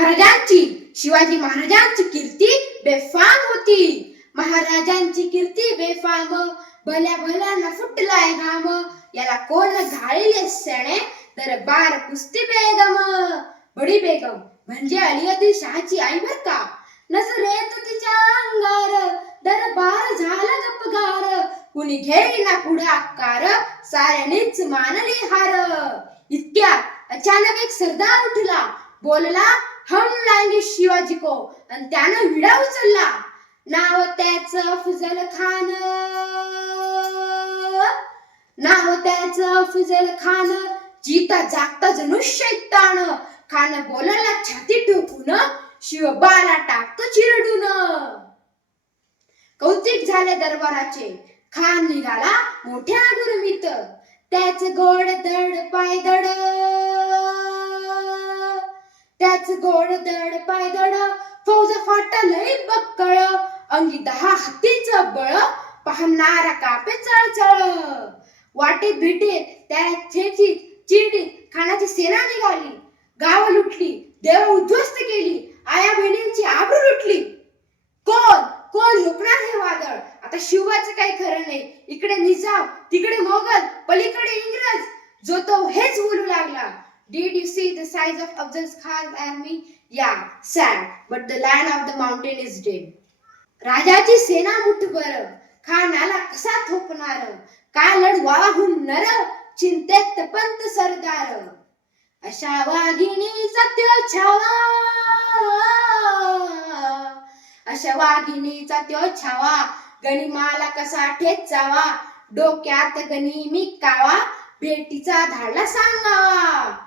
महाराजांची शिवाजी महाराजांची कीर्ती बेफाम होती. महाराजांची कीर्ती बेफाम. भल्या भल्यानं फुटलाय घाम. याला कोण घाळले सणे तर बार कुस्ती बेगम. बडी बेगम म्हणजे अली शहाची आई बर का? नजरेत तिच्या अंगार. दरबार झाला गपगार कुणी घेईना पुढाकार साऱ्यानेच मानली हार. इतक्या अचानक एक सरदार उठला. बोलला हम लाएंगे शिवाजी को. आणि त्यानं विडा उचलला. नाव त्याच अफजल खान नाव त्याच अफजल खान जीता जागता जणू शैतान. खान बोलायला छाती ठोकून शिव बाला टाकतो चिरडून. कौतिक झाले दरबाराचे. खान निघाला मोठ्या गुरमीत. त्याच गोड दड पाय दड त्याच गोड दड पाय दड फौज फाटलय बक्कळ. अंगी दहा हत्तीचं बळ पाहणारा कापे चळचळ वाटे भेटे त्याला छेचीत चिरडीत खानाची सेना निघाली. गाव लुटली देव उद्ध्वस्त केली आया बहिणींची आबरू लुटली. कोण? कोण? झोपणार हे वादळ. आता शिवाचं काही खरं नाही. इकडे निजाम तिकडे मोगल पलीकडे इंग्रज. जो तो हेच बोलू लागला. Did you see the size of Afzal Khan's army? Yeah, sad, but the land of the mountain is dead. राजाची सेना मुठभर खानाला कसा थोपणार? काय लढवाहून नर चिंतेत पंत सरदार. अशा वाघिणीचा त्यो छावा. अशा वाघिणीचा त्यो छावा. गणिमाला कसा ठेचावा डोक्यात गणिमी कावा? भेटीचा धाडला सांगावा.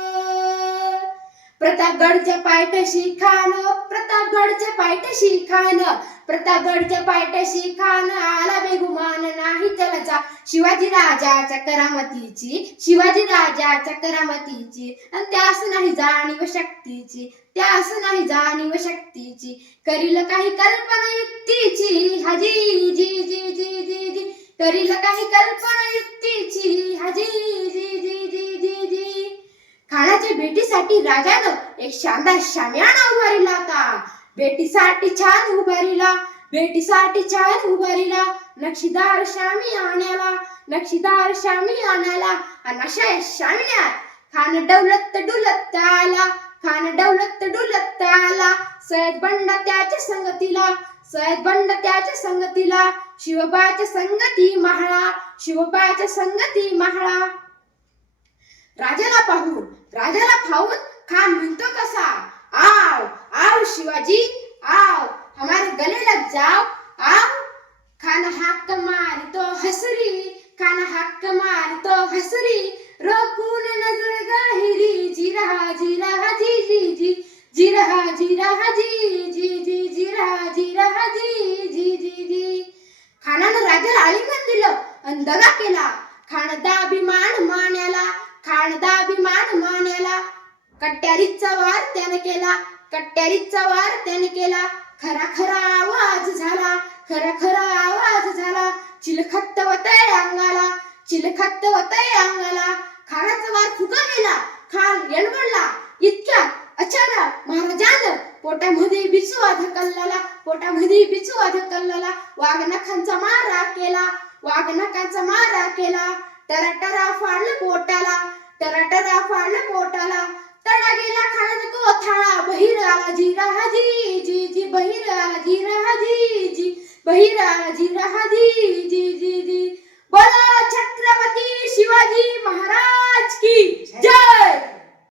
प्रतापगडच्या पायथ्याशी खान प्रतापगडच्या पायथ्याशी खान प्रतापगडच्या पायथ्याशी खान आला बेगुमान नाही त्याला शिवाजी राजाच्या करामतीची शिवाजी राजाच्या करामतीची आणि त्यास नाही जाणीव शक्तीची त्यास नाही जाणीव शक्तीची. करील काही कल्पना युक्तीची हजी जी जी जी जी जी. करील काही कल्पना युक्तीची हजी जी जी जी जी जी खानाच्या भेटीसाठी राजानं एक शानदार शामियाना उभारिला होता. भेटीसाठी छान उभारिला भेटीसाठी छान उभारिला नक्षीदार शामी आण्याला नक्षीदार शामी आणायला. आणि अशा या शामियात खान डौलत डुलत आला खान डौलत डुलत आला. सयद बंड त्याच्या संगतीला सयद बंड त्याच्या संगतीला शिवबाच्या संगती महाळा शिवबाच्या संगती महाळा. राजाला पाहून राजाला खाऊन खान म्हणतो कसा? आव आव शिवाजी आव हमारे गले लग जाओ। आव खान हक्क मारतो हसरी खान हक्क मारतो हसरी। रोकून नजर गाहिरी जी रहा जी रहा जी जी। जी जी रहा जी रहा जी जी जी जी रहा जी रहा जी जी जी। जी खानानं राजाला आलिंगन दिलं आणि दगा केला। खानदा अभिमान मान्याला खांडदा अभिमान मान्याला. कट्यारीचा वार त्याने केला. कट्यारीचा वार त्याने केला. खरा खरा आवाज झाला. खरा खरा आवाज झाला. चिलखत्त वतय अंगाला. चिलखत्त वतय अंगाला. खानाचा वार फुका गेला खान येणवडला इतक्या अचानक महाराजानं पोटामध्ये बिचू धकलला पोटामध्ये बिचू धकलला वाघनखांचा मारा केला. वाघनखांचा मारा केला. टरटरा फाडलं पोटाला टरटरा फाडलं पोटाला तडा गेला खाण्याचा कोथाळा बहिर आला जिरा हाजी जी जी बहिर आला जिरा हाजी जी बहिर आला जिरा हाजी जी जी जी. बोला छत्रपती शिवाजी महाराज की जय!